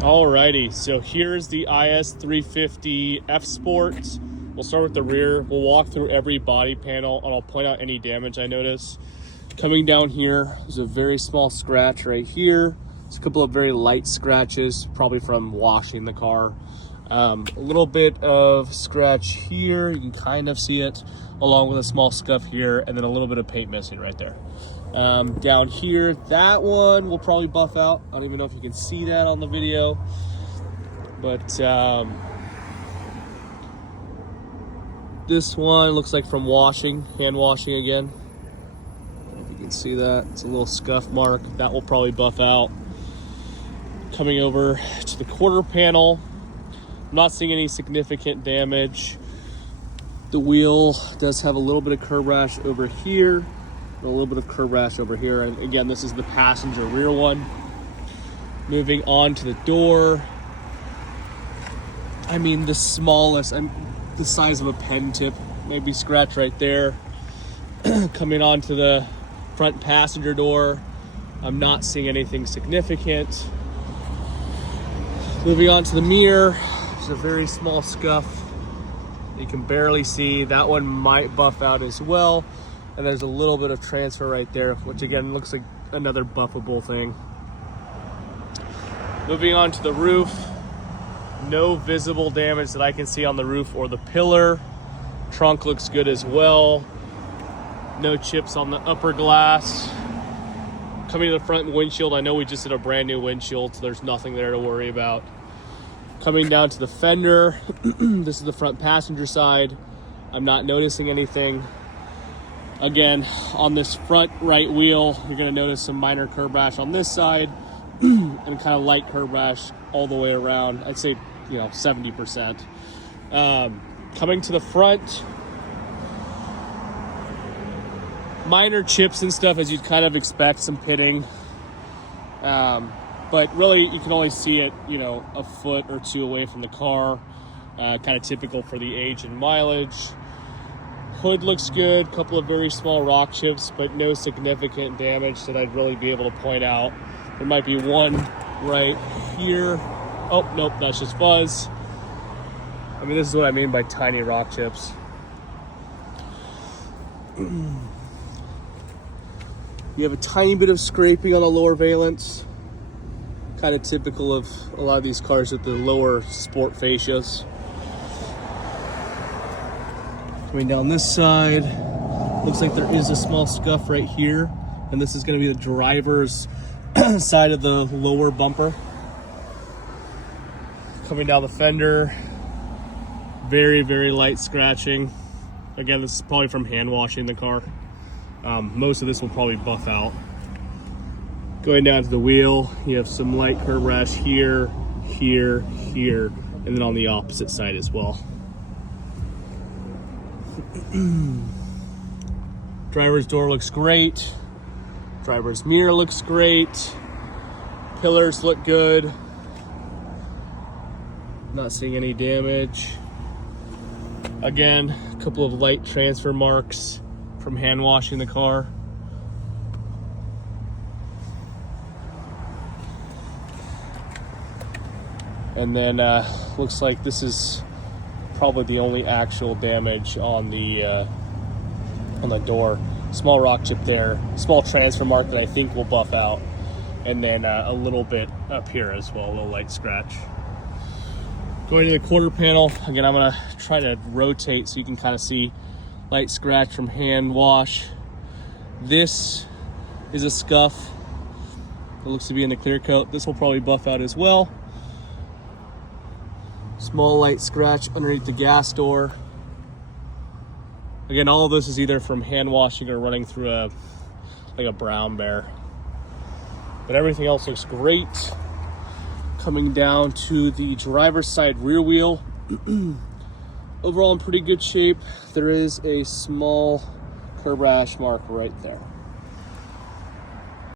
Alrighty, so here's the IS350 FSport. We'll start with the rear. We'll walk through every body panel and I'll point out any damage I notice. Coming down here, there's a very small scratch right here. There's a couple of very light scratches, probably from washing the car. A little bit of scratch here, you can kind of see it, along with a small scuff here, and then a little bit of paint missing right there. Down here, that one will probably buff out. I don't even know if you can see that on the video, but this one looks like from washing, hand washing again. I don't know if you can see that. It's a little scuff mark. That will probably buff out. Coming over to the quarter panel, I'm not seeing any significant damage. The wheel does have a little bit of curb rash over here, and a little bit of curb rash over here. And again, this is the passenger rear one. Moving on to the door. I mean, the smallest, the size of a pen tip, maybe scratch right there. Coming on to the front passenger door, I'm not seeing anything significant. Moving on to the mirror, there's a very small scuff. You can barely see. That one might buff out as well. And there's a little bit of transfer right there, which again looks like another buffable thing. Moving on to the roof, no visible damage that I can see on the roof or the pillar. Trunk looks good as well. No chips on the upper glass. Coming to the front windshield, I know we just did a brand new windshield, so there's nothing there to worry about. Coming down to the fender, this is the front passenger side. I'm not noticing anything. Again, on this front right wheel, you're gonna notice some minor curb rash on this side and kind of light curb rash all the way around. I'd say, 70%. Coming to the front, minor chips and stuff as you'd kind of expect, some pitting. But really, you can only see it, a foot or two away from the car. Kind of typical for the age and mileage. Hood looks good, couple of very small rock chips, but no significant damage that I'd really be able to point out. There might be one right here. Oh, nope, that's just fuzz. I mean, this is what I mean by tiny rock chips. You have a tiny bit of scraping on the lower valence. Kind of typical of a lot of these cars with the lower sport fascias. Coming down this side, looks like there is a small scuff right here, and this is going to be the driver's side of the lower bumper. Coming down the fender, very, very light scratching. Again, this is probably from hand washing the car. Most of this will probably buff out. Going down to the wheel, you have some light curb rash here, here, here, and then on the opposite side as well. Driver's door looks great. Driver's mirror looks great. Pillars look good. Not seeing any damage. Again, a couple of light transfer marks from hand washing the car. And then looks like this is probably the only actual damage on the door. Small rock chip there, small transfer mark that I think will buff out, and then a little bit up here as well, a little light scratch. Going to the quarter panel, again, I'm gonna try to rotate so you can kind of see light scratch from hand wash. This is a scuff. It looks to be in the clear coat. This will probably buff out as well. Small light scratch underneath the gas door. Again, all of this is either from hand washing or running through a brown bear. But everything else looks great. Coming down to the driver's side rear wheel. Overall in pretty good shape. There is a small curb rash mark right there.